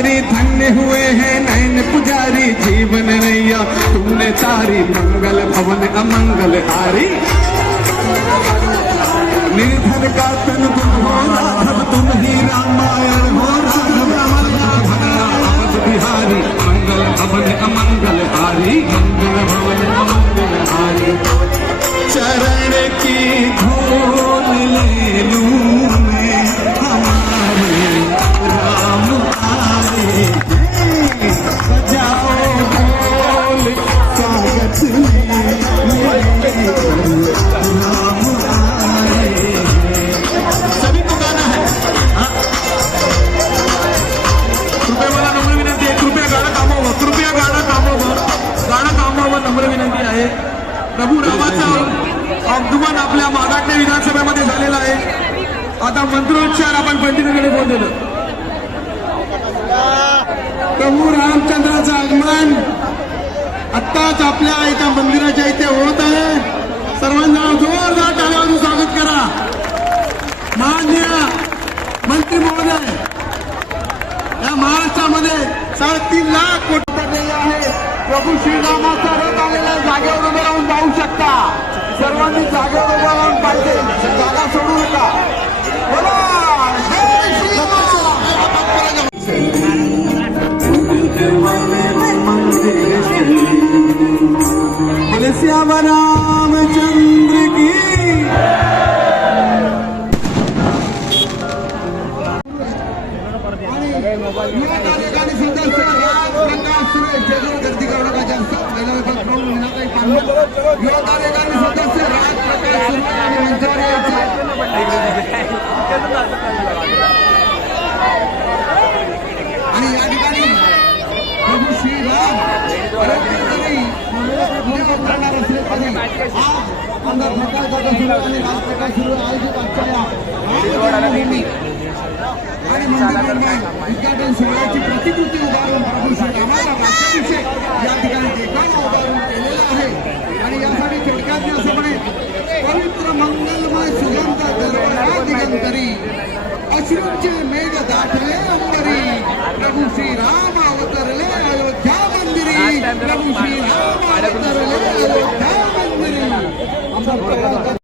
पुजारी धन्य हुए हैं नैन पुजारी जीवन नैया तुमने तारी मंगल भवन अमंगल हारी निर्धन का तन तुम हो राघव तुम ही रामायण हो राघव अवध बिहारी मंगल भवन अमंगल हारी मंगल भवन अमंगल हारी चरण की धूल ले लूं मैं हमारे राम आए सजाओ ढोल स्वागत में राम आए। सभी को गाना है कृपया मला नम्र विनंती आहे कृपया गाणं थांबवा कृपया गाणं थांबवा नम्र विनंती आहे। प्रभू रामाचं आगमन आपल्या मागाटणे विधानसभेमध्ये झालेलं आहे। आता मंत्रोच्चार आपण पंडितांकडे बोललेलो प्रभू रामचंद्राचं आगमन आत्ताच आपल्या एका मंदिराच्या इथे होत आहे। सर्वांना जोरदार टाळ्यांनी स्वागत करा। माननीय मंत्री महोदय या महाराष्ट्रामध्ये 3.5 लाख कोटी पडलेले आहे। प्रभू श्रीरामाचा रथ आलेला जागेवर उभे राहून पाहू शकता। सर्वांनी जागेवर उभं राहून पाहिजे जागा सोडू नका। बोले श्याम रामचंद्र की गर्दी करू नका जास्त पहिला सदस्य राज प्रकाश मंचावर आणि या ठिकाणी प्रभू श्रीराम करणार असले तरी आज आमदार प्रकाश सुरू आणि राज प्रकाश सुरू आयोजित आजच्या आणि मंदिर उद्घाटन सोहळ्याची प्रतिकृती उभारून प्रभू श्रीरामाला राज्याभिषेक या ठिकाणी देखावा उभारून केलेला आहे। आणि यासाठी थोडक्यात मी असं म्हणेन पवित्र मंगलमय सुगंध दरवळला दिगंतरी अश्रूंचे मेघ दाटले अंबरी प्रभू श्रीराम अवतरले अयोध्या मंदिरी प्रभू श्रीराम अवतरले अयोध्या मंदिरी।